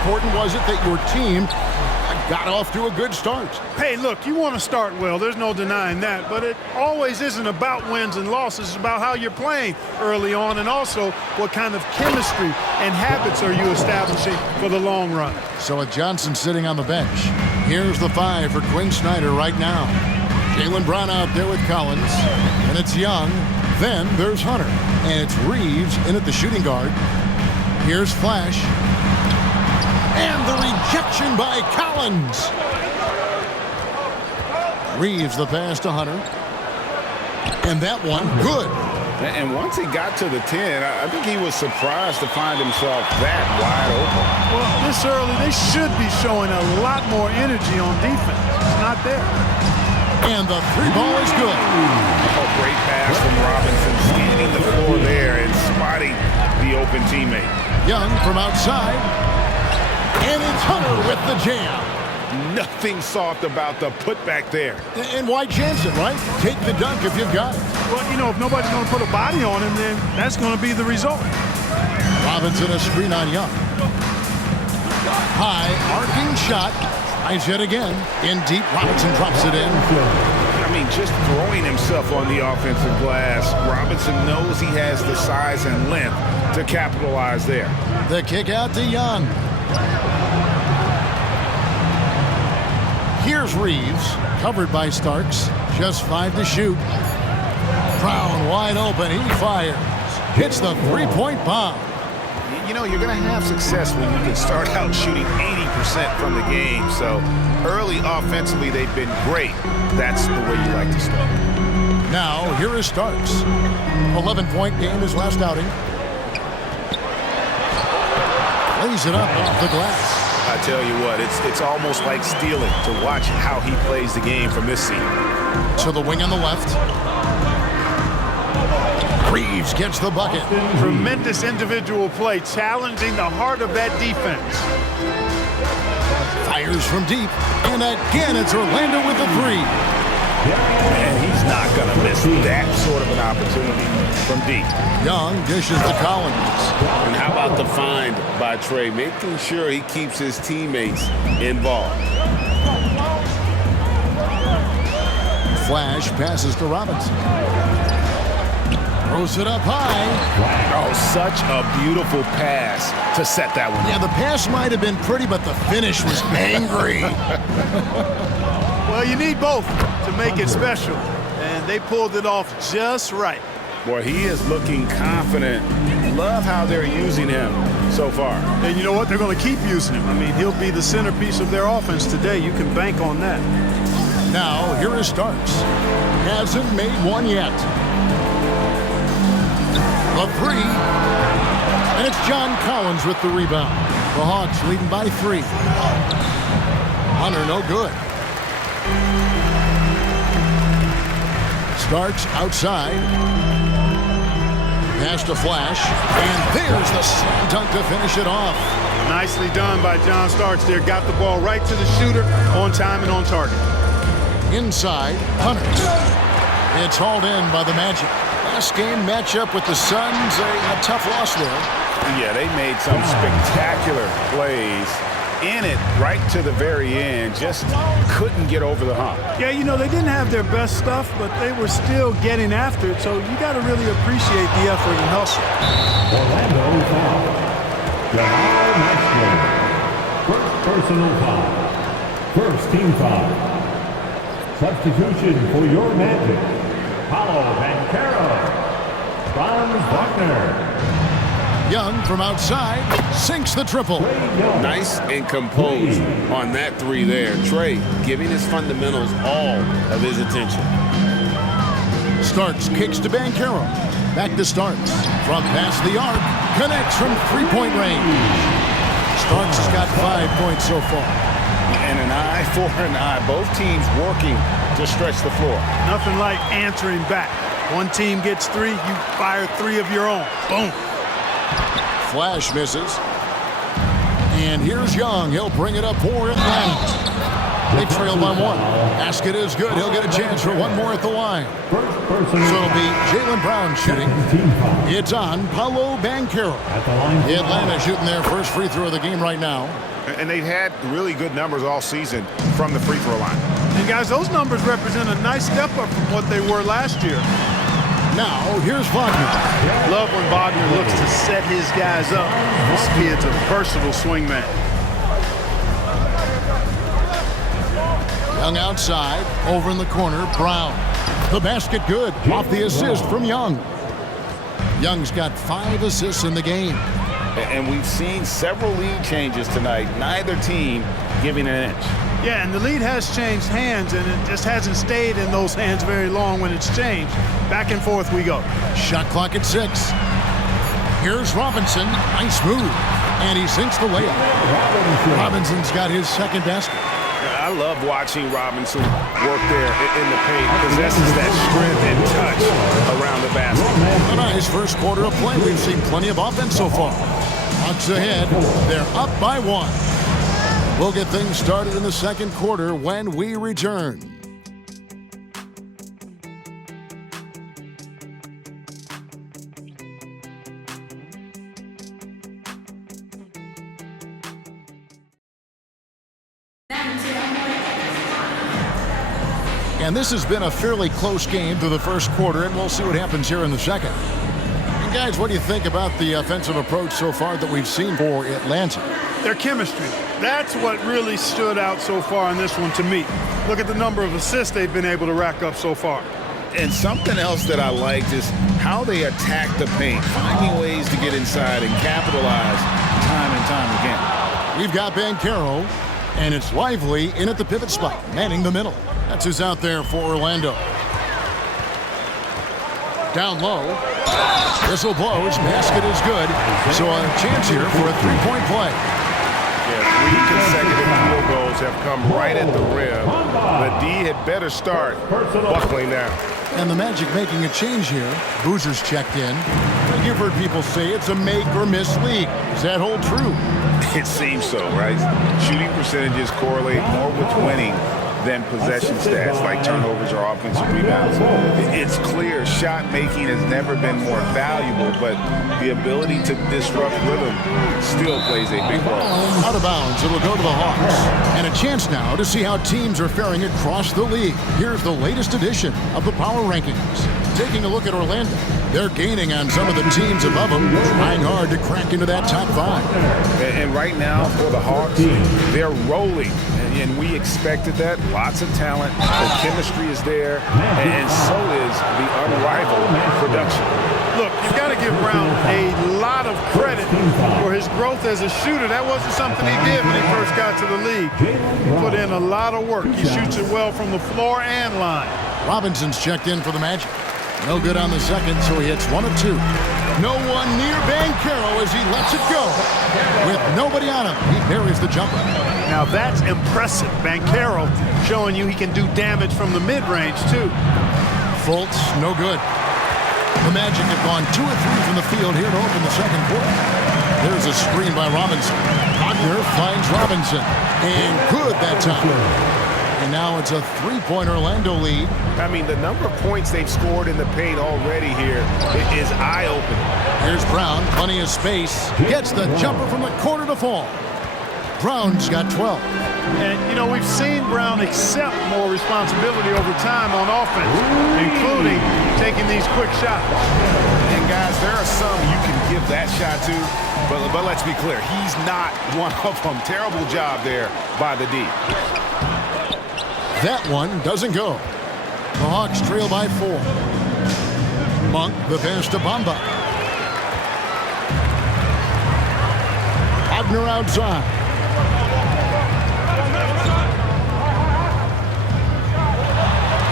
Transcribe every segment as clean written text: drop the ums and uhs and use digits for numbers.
important was it that your team got off to a good start? Hey, look, you want to start well. There's no denying that. But it always isn't about wins and losses. It's about how you're playing early on and also what kind of chemistry and habits are you establishing for the long run. So with Johnson sitting on the bench, here's the 5 for Quinn Snyder right now. Jaylen Brown out there with Collins. And it's Young. Then there's Hunter. And it's Reeves in at the shooting guard. Here's Flash. And the rejection by Collins. Reeves the pass to Hunter. And that one, good. And once he got to the 10, I think he was surprised to find himself that wide open. Well, this early, they should be showing a lot more energy on defense. It's not there. And the 3 ball is good. Oh, great pass from Robinson, scanning the floor there and spotting the open teammate. Young from outside. And it's Hunter with the jam. Nothing soft about the putback there. And why chance it, right? Take the dunk if you've got it. Well, you know, if nobody's going to put a body on him, then that's going to be the result. Robinson a screen on Young. High, arcing shot. Tries yet again. In deep, Robinson drops it in. I mean, just throwing himself on the offensive glass. Robinson knows he has the size and length to capitalize there. The kick out to Young. Here's Reeves, covered by Starks. Just 5 to shoot. Brown wide open. He fires. Hits the 3-point bomb. You know, you're going to have success when you can start out shooting 80% from the game. So early offensively, they've been great. That's the way you like to start. Now, here is Starks. 11-point game his last outing. Lays it up off the glass. I tell you what, it's almost like stealing to watch how he plays the game from this seat. To the wing on the left. Reeves gets the bucket. Tremendous individual play, challenging the heart of that defense. Fires from deep. And again, it's Orlando with the 3. And he's not going to miss that sort of an opportunity from deep. Young dishes to Collins. And how about the find by Trey, making sure he keeps his teammates involved. Flash passes to Robinson. Throws it up high. Oh, such a beautiful pass to set that one. Yeah, the pass might have been pretty, but the finish was angry. Well, you need both to make it special, and they pulled it off just right. Boy, he is looking confident. Love how they're using him so far. And you know what? They're going to keep using him. I mean, he'll be the centerpiece of their offense today. You can bank on that. Now, here is Starks. Hasn't made one yet. The 3. And it's John Collins with the rebound. The Hawks leading by 3. Hunter, no good. Starks outside. Pass to Flash. And there's the slam dunk to finish it off. Nicely done by John Starks there. Got the ball right to the shooter on time and on target. Inside, Hunter. It's hauled in by the Magic. Last game matchup with the Suns, a tough loss there. Yeah, they made some spectacular plays in it right to the very end. Just couldn't get over the hump. Yeah, you know, they didn't have their best stuff, but they were still getting after it. So you got to really appreciate the effort and hustle. Orlando foul. Jamal Maxwell. First personal foul. First team foul. Substitution for your Magic. Paulo Banchero. Franz Wagner. Young from outside sinks the triple. Nice and composed on that 3 there. Trey giving his fundamentals all of his attention. Starks kicks to Banchero. Back to Starks. From past the arc. Connects from 3-point range. Starks has got 5 points so far. And an eye for an eye. Both teams working to stretch the floor. Nothing like answering back. One team gets 3, you fire 3 of your own. Boom. Flash misses. And here's Young. He'll bring it up for Atlanta. They trail by one. Basket is good. He'll get a chance for one more at the line. So it'll be Jaylen Brown shooting. It's on Paolo Banchero. Atlanta shooting their first free throw of the game right now. And they've had really good numbers all season from the free throw line. And guys, those numbers represent a nice step up from what they were last year. Now, here's Wagner. Love when Wagner looks to set his guys up. This kid's a versatile swingman. Young outside, over in the corner, Brown. The basket good, off the assist from Young. Young's got 5 assists in the game. And we've seen several lead changes tonight, neither team giving an inch. Yeah, and the lead has changed hands, and it just hasn't stayed in those hands very long when it's changed. Back and forth we go. Shot clock at 6. Here's Robinson, nice move, and he sinks the layup. Robinson's got his second basket. I love watching Robinson work there in the paint. Possesses that strength and touch around the basket. A nice first quarter of play. We've seen plenty of offense so far. Hawks ahead. They're up by 1. We'll get things started in the second quarter when we return. And this has been a fairly close game through the first quarter, and we'll see what happens here in the second. And guys, what do you think about the offensive approach so far that we've seen for Atlanta? Their chemistry. That's what really stood out so far in this one to me. Look at the number of assists they've been able to rack up so far. And something else that I liked is how they attack the paint, finding ways to get inside and capitalize time and time again. We've got Banchero, and it's Lively in at the pivot spot, manning the middle. That's who's out there for Orlando. Down low. Whistle blows. Basket is good. So a chance here for a three-point play. Yeah, 3 consecutive field goals have come right at the rim. The D had better start buckling down. And the Magic making a change here. Boozer's checked in. You've heard people say it's a make or miss league. Does that hold true? It seems so, right? Shooting percentages correlate more with winning than possession stats like turnovers or offensive rebounds. It's clear shot making has never been more valuable, but the ability to disrupt rhythm still plays a big role. Out of bounds, it'll go to the Hawks. And a chance now to see how teams are faring across the league. Here's the latest edition of the Power Rankings. Taking a look at Orlando. They're gaining on some of the teams above them, trying hard to crack into that top 5. And right now, for the Hawks, they're rolling. And we expected that. Lots of talent. The chemistry is there. And so is the unrivaled production. Look, you've got to give Brown a lot of credit for his growth as a shooter. That wasn't something he did when he first got to the league. He put in a lot of work. He shoots it well from the floor and line. Robinson's checked in for the Magic. No good on the second, so he hits 1 of 2. No one near Banchero as he lets it go. With nobody on him, he buries the jumper. Now that's impressive. Banchero showing you he can do damage from the mid-range, too. Fultz, no good. The Magic have gone 2 of 3 from the field here to open the second quarter. There's a screen by Robinson. Wagner finds Robinson. And good that time. And now it's a 3-point Orlando lead. I mean, the number of points they've scored in the paint already here is eye-opening. Here's Brown, plenty of space. Gets the jumper from the corner to fall. Brown's got 12. And, you know, we've seen Brown accept more responsibility over time on offense, including taking these quick shots. And, guys, there are some you can give that shot to, but let's be clear, he's not one of them. Terrible job there by the D. That one doesn't go. The Hawks trail by 4. Monk, the pass to Bamba. Wagner outside.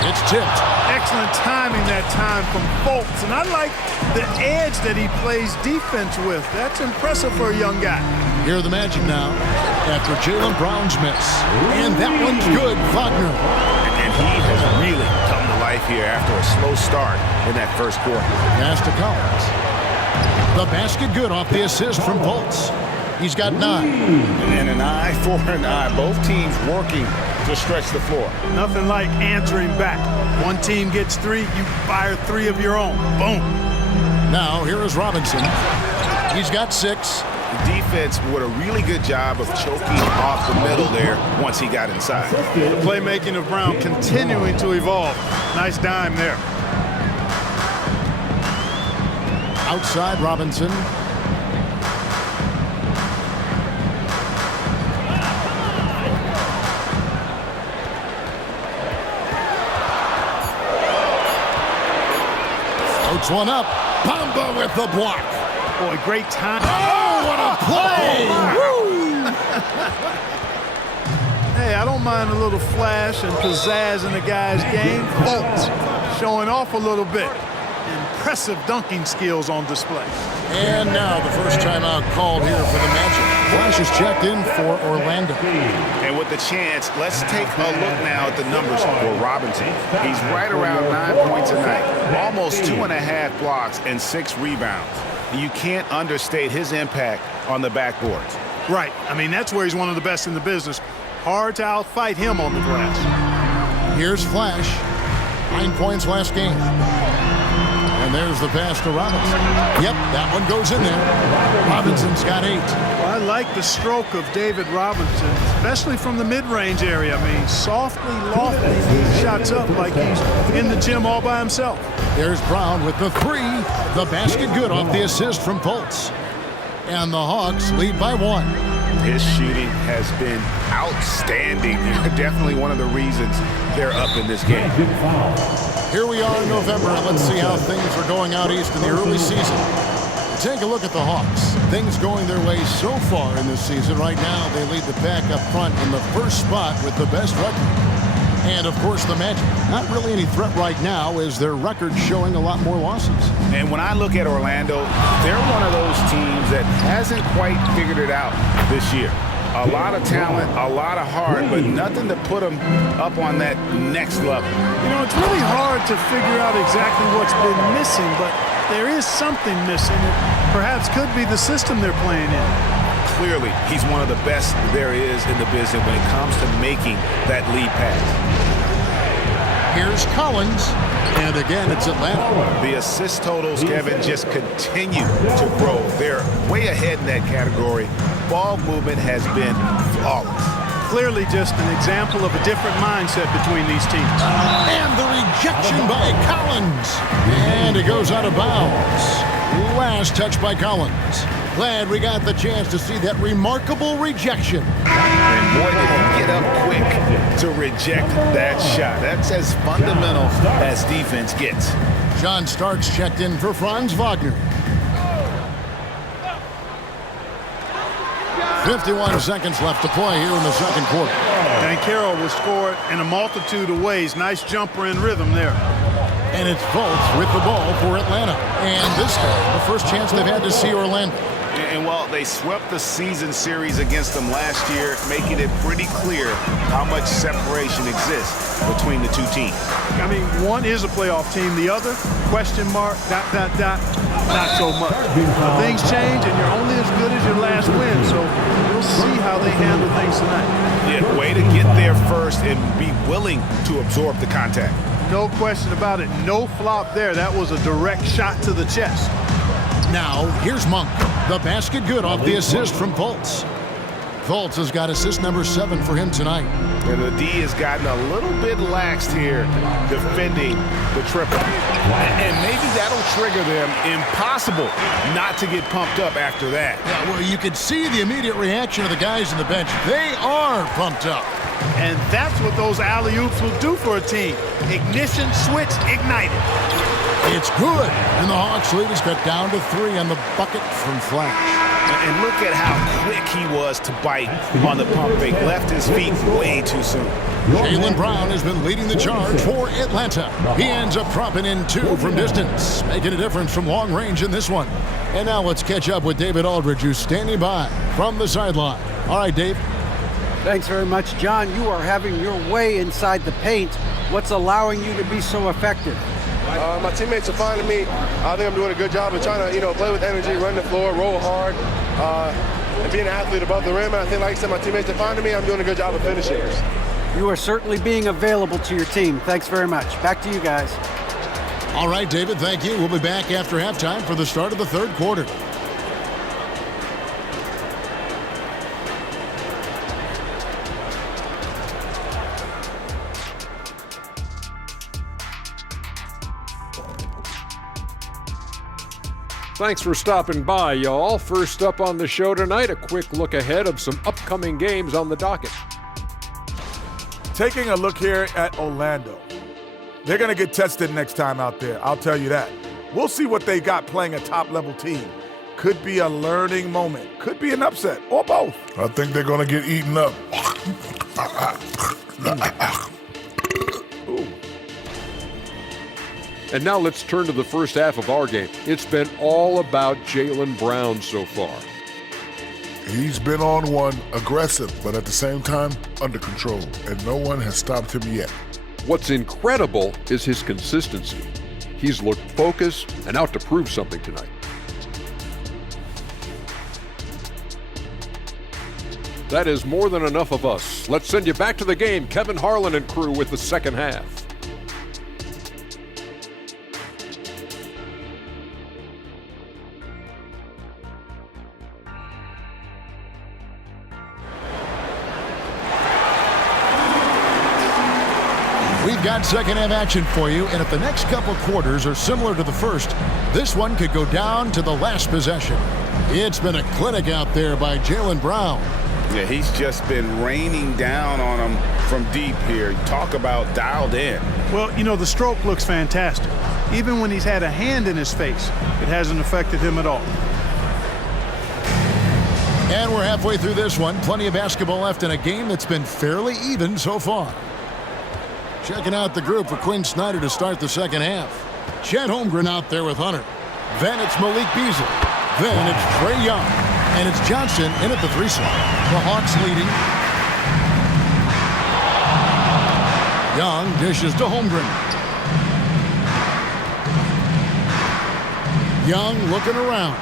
It's tipped. Excellent timing that time from Fultz. And I like the edge that he plays defense with. That's impressive for a young guy. Here are the Magic now after Jaylen Brown's miss. And that one's good, Wagner. And he has really come to life here after a slow start in that first quarter. Pass to Collins. The basket good off the assist from Fultz. He's got 9. And an eye for an eye. Both teams working to stretch the floor. Nothing like answering back. One team gets 3, you fire 3 of your own. Boom. Now, here is Robinson. He's got 6. The defense did a really good job of choking off the middle there once he got inside. The playmaking of Brown continuing to evolve. Nice dime there. Outside Robinson. Floats one up. Bamba with the block. Boy, great time. Oh, what a play! Hey, I don't mind a little flash and pizzazz in a guy's game. Folks showing off a little bit. Impressive dunking skills on display. And now the first timeout called here for the Magic. Flash is checked in for Orlando. And with the chance, let's take a look now at the numbers for Robinson. He's right around 9 points a night, almost 2.5 blocks and 6 rebounds. You can't understate his impact on the backboards. Right. I mean, that's where he's one of the best in the business. Hard to outfight him on the glass. Here's Flash. 9 points last game. And there's the pass to Robinson. Yep, that one goes in there. Robinson's got 8. Well, I like the stroke of David Robinson, especially from the mid-range area. I mean, softly, loftily, he shots up like he's in the gym all by himself. There's Brown with the 3. The basket good off the assist from Fultz. And the Hawks lead by 1. His shooting has been outstanding. Definitely one of the reasons they're up in this game. Here we are in November, and let's see how things are going out east in the early season. Take a look at the Hawks. Things going their way so far in this season. Right now, they lead the pack up front in the first spot with the best record. And, of course, the Magic. Not really any threat right now as their record showing a lot more losses. And when I look at Orlando, they're one of those teams that hasn't quite figured it out this year. A lot of talent, a lot of heart, but nothing to put them up on that next level. You know, it's really hard to figure out exactly what's been missing, but there is something missing. It perhaps could be the system they're playing in. Clearly, he's one of the best there is in the business when it comes to making that lead pass. Here's Collins, and again, it's Atlanta. The assist totals, Kevin, just continue to grow. They're way ahead in that category. Ball movement has been flawless. Clearly just an example of a different mindset between these teams. And the rejection by Collins. And it goes out of bounds. Last touch by Collins. Glad we got the chance to see that remarkable rejection. And boy, did he get up quick to reject that shot. That's as fundamental as defense gets. John Starks checked in for Franz Wagner. 51 seconds left to play here in the second quarter. And Carroll will score in a multitude of ways. Nice jumper and rhythm there. And it's Fultz with the ball for Atlanta. And this time, the first chance they've had to see Orlando. And while they swept the season series against them last year, making it pretty clear how much separation exists between the two teams. I mean, one is a playoff team. The other, question mark, ... not so much. Things change, and you're only as good as your last win. So we'll see how they handle things tonight. Yeah, way to get there first and be willing to absorb the contact. No question about it. No flop there. That was a direct shot to the chest. Now, here's Monk. The basket good off the assist from Fultz. Fultz has got assist number 7 for him tonight. And the D has gotten a little bit laxed here defending the triple. And maybe that'll trigger them. Impossible not to get pumped up after that. Yeah, well, you could see the immediate reaction of the guys on the bench. They are pumped up. And that's what those alley-oops will do for a team. Ignition, switch, ignited. It's good. And the Hawks lead is cut down to 3 on the bucket from Flash. And look at how quick he was to bite on the pump fake. Left his feet way too soon. Jaylen Brown has been leading the charge for Atlanta. He ends up dropping in 2 from distance, making a difference from long range in this one. And now let's catch up with David Aldridge, who's standing by from the sideline. All right, Dave. Thanks very much, John. You are having your way inside the paint. What's allowing you to be so effective? My teammates are finding me. I think I'm doing a good job of trying to, play with energy, run the floor, roll hard. and being an athlete above the rim. And I think, like I said, my teammates defending me. I'm doing a good job of finishing. You are certainly being available to your team. Thanks very much. Back to you guys. All right, David, thank you. We'll be back after halftime for the start of the third quarter. Thanks for stopping by, y'all. First up on the show tonight, a quick look ahead of some upcoming games on the docket. Taking a look here at Orlando. They're going to get tested next time out there, I'll tell you that. We'll see what they got playing a top-level team. Could be a learning moment. Could be an upset, or both. I think they're going to get eaten up. Ooh. And now let's turn to the first half of our game. It's been all about Jaylen Brown so far. He's been on one, aggressive, but at the same time, under control, and no one has stopped him yet. What's incredible is his consistency. He's looked focused and out to prove something tonight. That is more than enough of us. Let's send you back to the game. Kevin Harlan and crew with the second half. We've got second half action for you, and if the next couple quarters are similar to the first, this one could go down to the last possession. It's been a clinic out there by Jaylen Brown. Yeah, he's just been raining down on him from deep here. Talk about dialed in. Well, you know, the stroke looks fantastic. Even when he's had a hand in his face, it hasn't affected him at all. And we're halfway through this one. Plenty of basketball left in a game that's been fairly even so far. Checking out the group for Quinn Snyder to start the second half. Chet Holmgren out there with Hunter. Then it's Malik Beasley. Then it's Trae Young. And it's Johnson in at the three slot. The Hawks leading. Young dishes to Holmgren. Young looking around.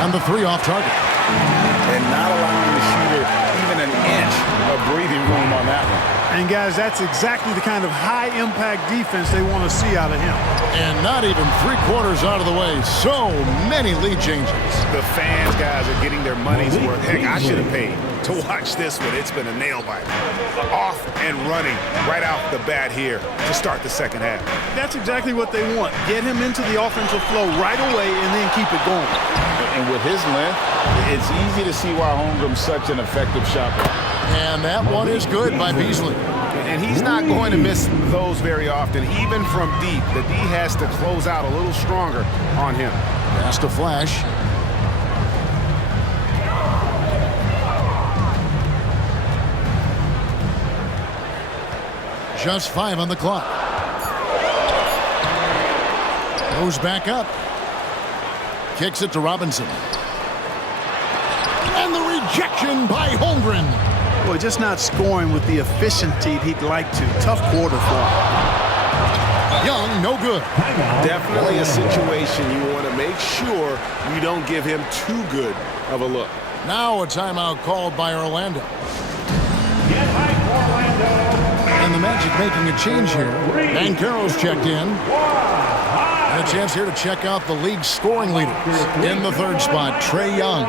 And the three off target. And not allowing the shooter even an inch of breathing room on that one. And, guys, that's exactly the kind of high-impact defense they want to see out of him. And not even 3/4 out of the way. So many lead changes. The fans, guys, are getting their money's worth. Heck, I should have paid to watch this one. It's been a nail-biter. Off and running right off the bat here to start the second half. That's exactly what they want. Get him into the offensive flow right away and then keep it going. And with his length, it's easy to see why Holmgren's such an effective shot blocker. And that one is good by Beasley. And he's not going to miss those very often, even from deep. The D has to close out a little stronger on him. Pass to Flash. Just 5 on the clock. Goes back up. Kicks it to Robinson. And the rejection by Holmgren. Boy, just not scoring with the efficiency he'd like to. Tough quarter for him. Young, no good. Definitely a situation you want to make sure you don't give him too good of a look. Now a timeout called by Orlando. Get back, Orlando. And the Magic making a change here. Banchero's checked in. And a chance here to check out the league's scoring leaders. In the third spot, Trae Young.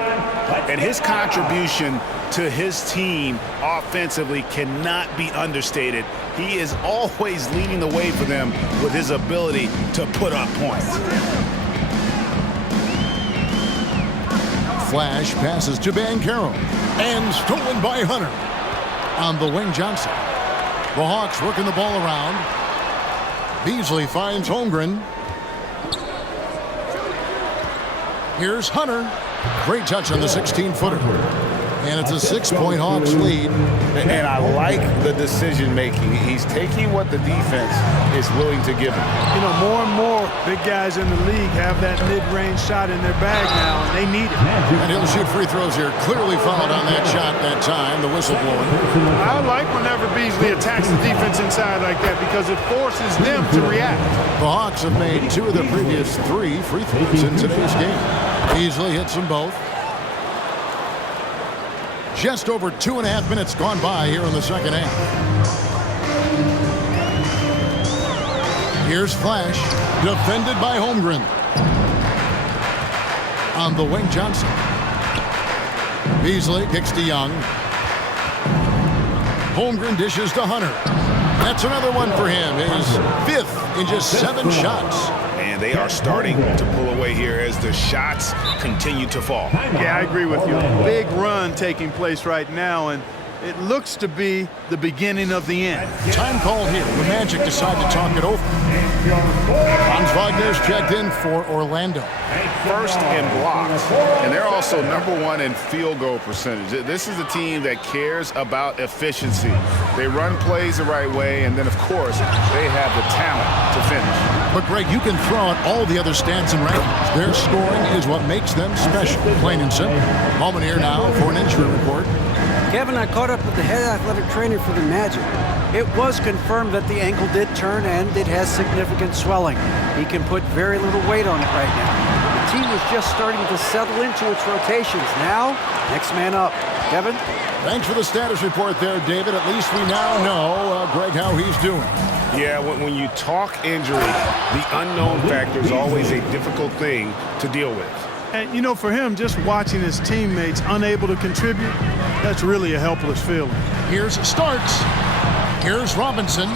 And his contribution to his team offensively cannot be understated. He is always leading the way for them with his ability to put up points. Flash passes to Banchero. And stolen by Hunter. On the wing, Johnson. The Hawks working the ball around. Beasley finds Holmgren. Here's Hunter. Great touch on the 16-footer. And it's a 6-point Hawks lead. And I like the decision-making. He's taking what the defense is willing to give him. You know, more and more big guys in the league have that mid-range shot in their bag now, and they need it. And he'll shoot free throws here. Clearly fouled on that shot that time. The whistle blowing. I like whenever Beasley attacks the defense inside like that because it forces them to react. The Hawks have made 2 of their previous 3 free throws in today's game. Beasley hits them both. Just over 2.5 minutes gone by here in the second half. Here's Flash, defended by Holmgren. On the wing, Johnson. Beasley kicks to Young. Holmgren dishes to Hunter. That's another one for him. His 5th in just 7 shots. And they are starting to pull away here as the shots continue to fall. Yeah, I agree with you. Big run taking place right now, and it looks to be the beginning of the end. Time called here. The Magic decide to talk it over. Franz Wagner's checked in for Orlando. First in blocks, and they're also #1 in field goal percentage. This is a team that cares about efficiency. They run plays the right way, and then, of course, they have the talent to finish. But, Greg, you can throw out all the other stats and rankings. Their scoring is what makes them special, plain and simple. Moment here now for an injury report. Kevin, I caught up with the head athletic trainer for the Magic. It was confirmed that the ankle did turn and it has significant swelling. He can put very little weight on it right now. The team was just starting to settle into its rotations. Now, next man up. Kevin? Thanks for the status report there, David. At least we now know, Greg, how he's doing. Yeah, when you talk injury, the unknown factor is always a difficult thing to deal with. And, you know, for him, just watching his teammates unable to contribute, that's really a helpless feeling. Here's Starks. Here's Robinson.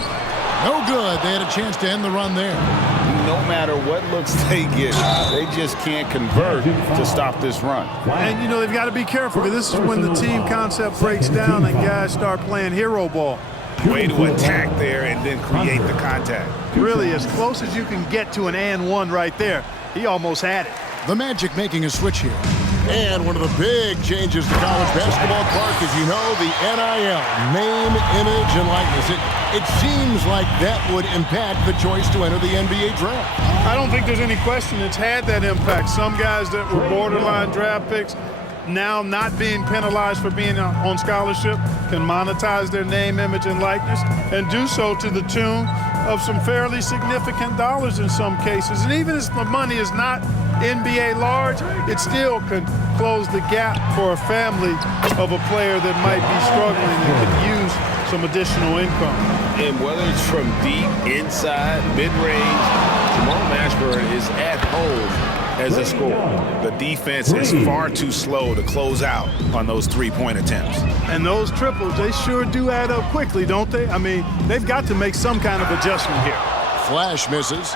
No good. They had a chance to end the run there. No matter what looks they get, they just can't convert to stop this run. And, you know, they've got to be careful because this is when the team concept breaks down and guys start playing hero ball. Way to attack there and then create the contact. Really, as close as you can get to an and one right there. He almost had it. The Magic making a switch here. And one of the big changes to college basketball, Clark, is, you know, the NIL, name, image, and likeness. It seems like that would impact the choice to enter the NBA draft. I don't think there's any question it's had that impact. Some guys that were borderline draft picks now not being penalized for being on scholarship can monetize their name, image, and likeness and do so to the tune of some fairly significant dollars in some cases. And even if the money is not NBA large, it still can close the gap for a family of a player that might be struggling and could use some additional income. And whether it's from deep, inside, mid-range, Jamal Mashburn is at home as a scorer. The defense is far too slow to close out on those three-point attempts. And those triples, they sure do add up quickly, don't they? I mean, they've got to make some kind of adjustment here. Flash misses.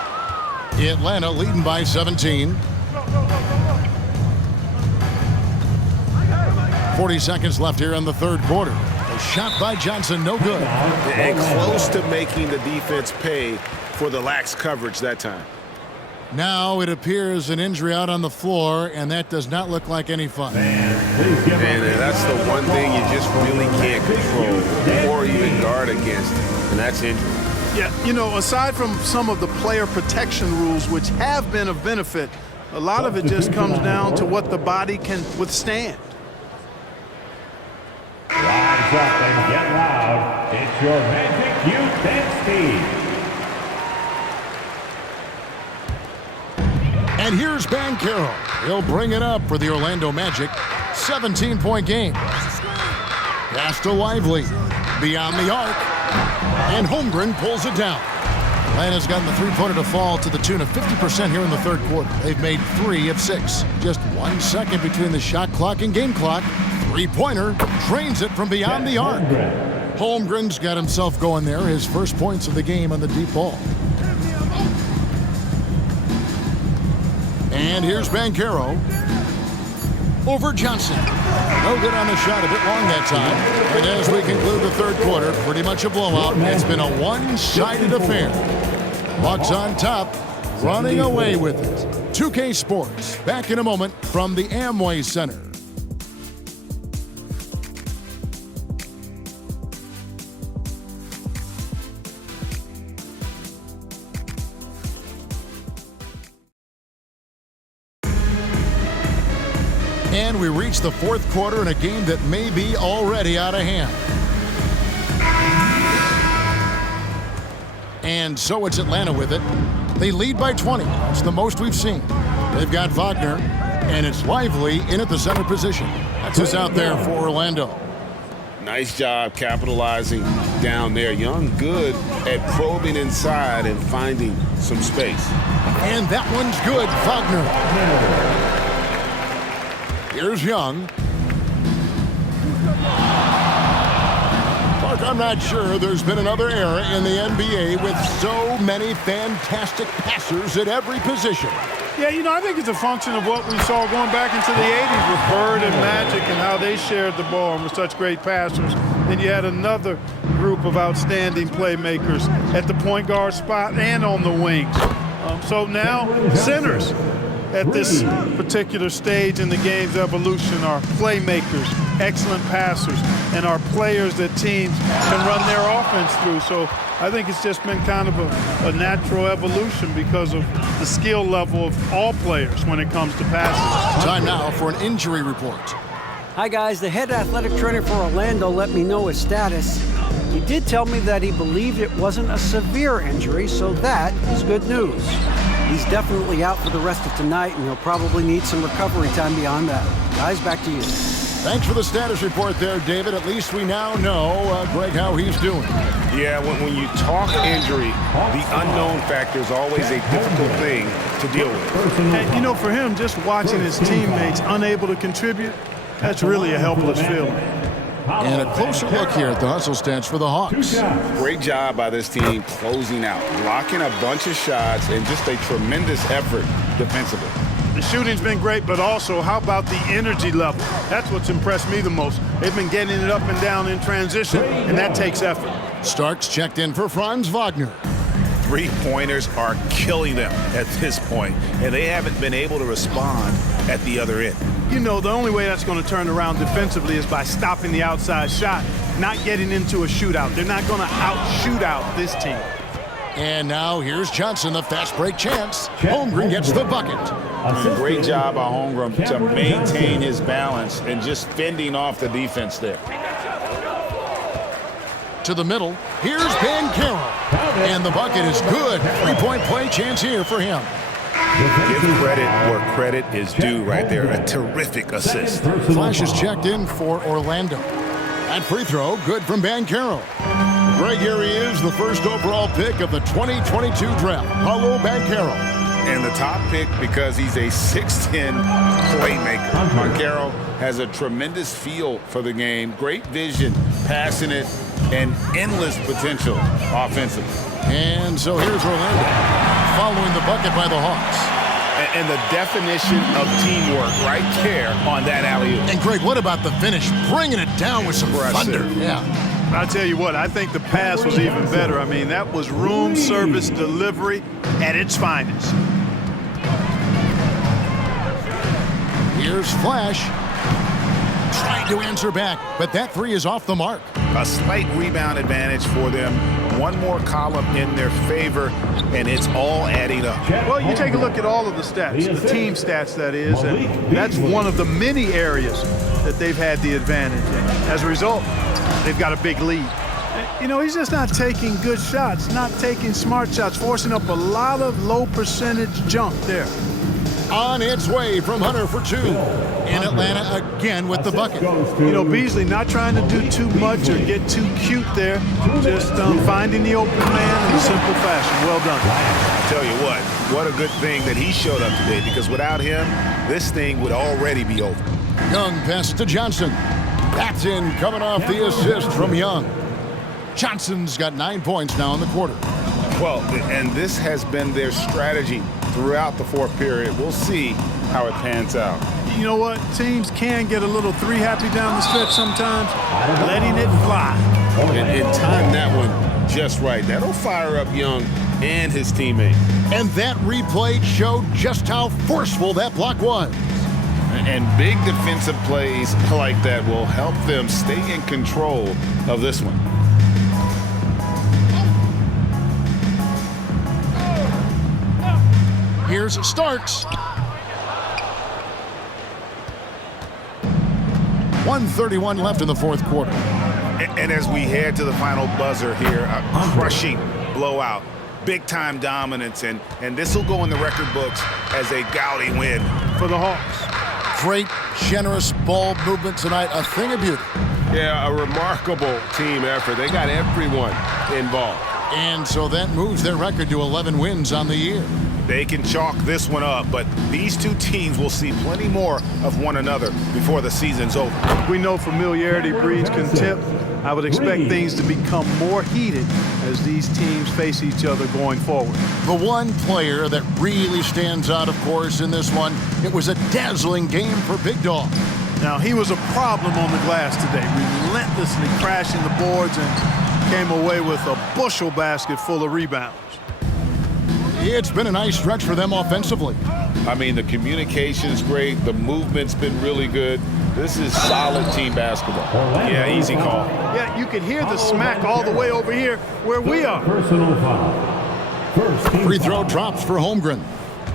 Atlanta leading by 17. 40 seconds left here in the third quarter. A shot by Johnson, no good. And close to making the defense pay for the lax coverage that time. Now it appears an injury out on the floor, and that does not look like any fun. And that's the one thing you just really can't control or even guard against, and that's injury. Yeah, you know, aside from some of the player protection rules, which have been of benefit, a lot of it just comes down to what the body can withstand. Rise up and get loud. It's your Magic Youth and Speed. And here's Banchero. He'll bring it up for the Orlando Magic. 17-point game. Pass to Lively. Beyond the arc. And Holmgren pulls it down. Atlanta's gotten the three-pointer to fall to the tune of 50% here in the third quarter. They've made 3 of 6. Just 1 second between the shot clock and game clock. Three-pointer drains it from beyond the arc. Holmgren's got himself going there. His first points of the game on the deep ball. And here's Banchero. Over Johnson. No good on the shot, a bit long that time. And as we conclude the third quarter, pretty much a blowout. It's been a one-sided affair. Bucks on top, running away with it. 2K Sports, back in a moment from the Amway Center. And we reach the fourth quarter in a game that may be already out of hand. And so it's Atlanta with it. They lead by 20. It's the most we've seen. They've got Wagner. And it's Lively in at the center position. That's us out there for Orlando. Nice job capitalizing down there. Young good at probing inside and finding some space. And that one's good, Wagner. Here's Young. Mark, I'm not sure there's been another era in the NBA with so many fantastic passers at every position. Yeah, you know, I think it's a function of what we saw going back into the 80s with Bird and Magic and how they shared the ball and were such great passers. Then you had another group of outstanding playmakers at the point guard spot and on the wings. So now centers at this particular stage in the game's evolution are playmakers, excellent passers, and are players that teams can run their offense through. So I think it's just been kind of a natural evolution because of the skill level of all players when it comes to passing. Time now for an injury report. Hi, guys. The head athletic trainer for Orlando let me know his status. He did tell me that he believed it wasn't a severe injury, so that is good news. He's definitely out for the rest of tonight, and he'll probably need some recovery time beyond that. Guys, back to you. Thanks for the status report there, David. At least we now know, Greg, how he's doing. Yeah, when you talk injury, the unknown factor is always a difficult thing to deal with. And, you know, for him, just watching his teammates unable to contribute, that's really a helpless feeling. And a closer look here at the hustle stats for the Hawks. Great job by this team closing out, blocking a bunch of shots, and just a tremendous effort defensively. The shooting's been great, but also how about the energy level? That's what's impressed me the most. They've been getting it up and down in transition, and that takes effort. Starks checked in for Franz Wagner. Three-pointers are killing them at this point, and they haven't been able to respond at the other end. You know, the only way that's going to turn around defensively is by stopping the outside shot, not getting into a shootout. They're not going to out-shoot out this team. And now here's Johnson, the fast break chance. Holmgren gets the bucket. Great job by Holmgren to maintain his balance and just fending off the defense there. To the middle, here's Banchero. And the bucket is good. Three-point play chance here for him. Give credit where credit is due right there. A terrific assist. Flash is checked in for Orlando. That free throw, good from Banchero. Greg, here he is, the first overall pick of the 2022 draft, Paolo Banchero. And the top pick because he's a 6'10 playmaker. Banchero has a tremendous feel for the game, great vision, passing it, and endless potential offensively. And so here's Orlando, following the bucket by the Hawks. And the definition of teamwork right there on that alley-oop. And Greg, what about the finish? Bringing it down with some thunder. Yeah. I'll tell you what, I think the pass was even better. I mean, that was room service delivery at its finest. Here's Flash. Trying to answer back, but that three is off the mark. A slight rebound advantage for them. One more column in their favor, and it's all adding up. Well, you take a look at all of the stats, the team stats, that is, and that's one of the many areas that they've had the advantage in. As a result, they've got a big lead. You know, he's just not taking good shots, not taking smart shots, forcing up a lot of low percentage junk there. On its way from Hunter for two. In Atlanta again with the bucket. You know, Beasley not trying to do too much or get too cute there. Just finding the open man in a simple fashion. Well done. I tell you what a good thing that he showed up today, because without him, this thing would already be over. Young pass to Johnson. That's in, coming off the assist from Young. Johnson's got 9 points now in the quarter. Well, and this has been their strategy throughout the fourth period. We'll see how it pans out. You know what? Teams can get a little three happy down the stretch sometimes, letting it fly. And time that one just right. That'll fire up Young and his teammate. And that replay showed just how forceful that block was. And big defensive plays like that will help them stay in control of this one. Here's Starks. 1:31 left in the fourth quarter. And as we head to the final buzzer here, a crushing blowout, big-time dominance, and this will go in the record books as a gaudy win for the Hawks. Great, generous ball movement tonight. A thing of beauty. Yeah, a remarkable team effort. They got everyone involved. And so that moves their record to 11 wins on the year. They can chalk this one up, but these two teams will see plenty more of one another before the season's over. We know familiarity breeds contempt. I would expect things to become more heated as these teams face each other going forward. The one player that really stands out, of course, in this one, it was a dazzling game for Big Dog. Now, he was a problem on the glass today, relentlessly crashing the boards and came away with a bushel basket full of rebounds. It's been a nice stretch for them offensively. I mean, the communication's great. The movement's been really good. This is solid team basketball. Yeah, easy call. Yeah, you could hear the smack all the way over here where we are. Personal foul. First team Free throw foul. drops for Holmgren.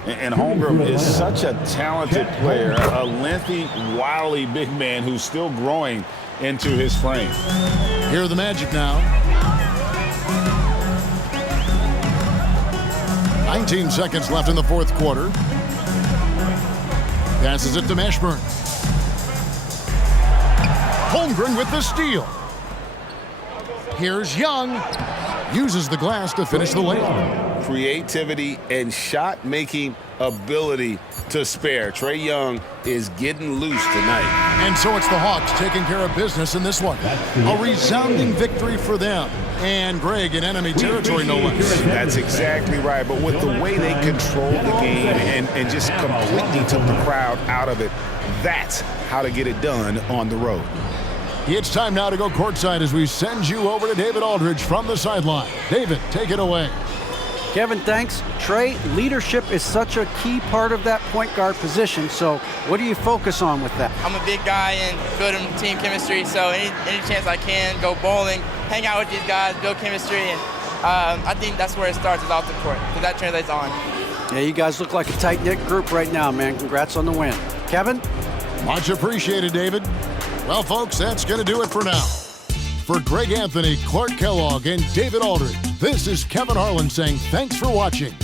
And Holmgren is such a talented player, a lengthy, wily big man who's still growing into his frame. Here are the Magic now. 19 seconds left in the fourth quarter. Passes it to Mashburn. Holmgren with the steal. Here's Young. Uses the glass to finish the layup. Creativity and shot-making ability to spare. Trae Young is getting loose tonight. And so it's the Hawks taking care of business in this one. A resounding victory for them. And Greg in enemy territory, no less. That's exactly right. But with the way they controlled the game and just completely took the crowd out of it, that's how to get it done on the road. It's time now to go courtside as we send you over to David Aldridge from the sideline. David, take it away. Kevin, thanks. Trae, leadership is such a key part of that point guard position. So what do you focus on with that? I'm a big guy and building team chemistry, so any chance I can, go bowling, hang out with these guys, build chemistry, and I think that's where it starts, is off the court, because that translates on. Yeah, you guys look like a tight-knit group right now, man. Congrats on the win. Kevin? Much appreciated, David. Well, folks, that's going to do it for now. For Greg Anthony, Clark Kellogg, and David Aldridge, this is Kevin Harlan saying thanks for watching.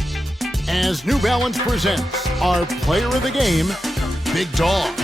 As New Balance presents our player of the game, Big Dog.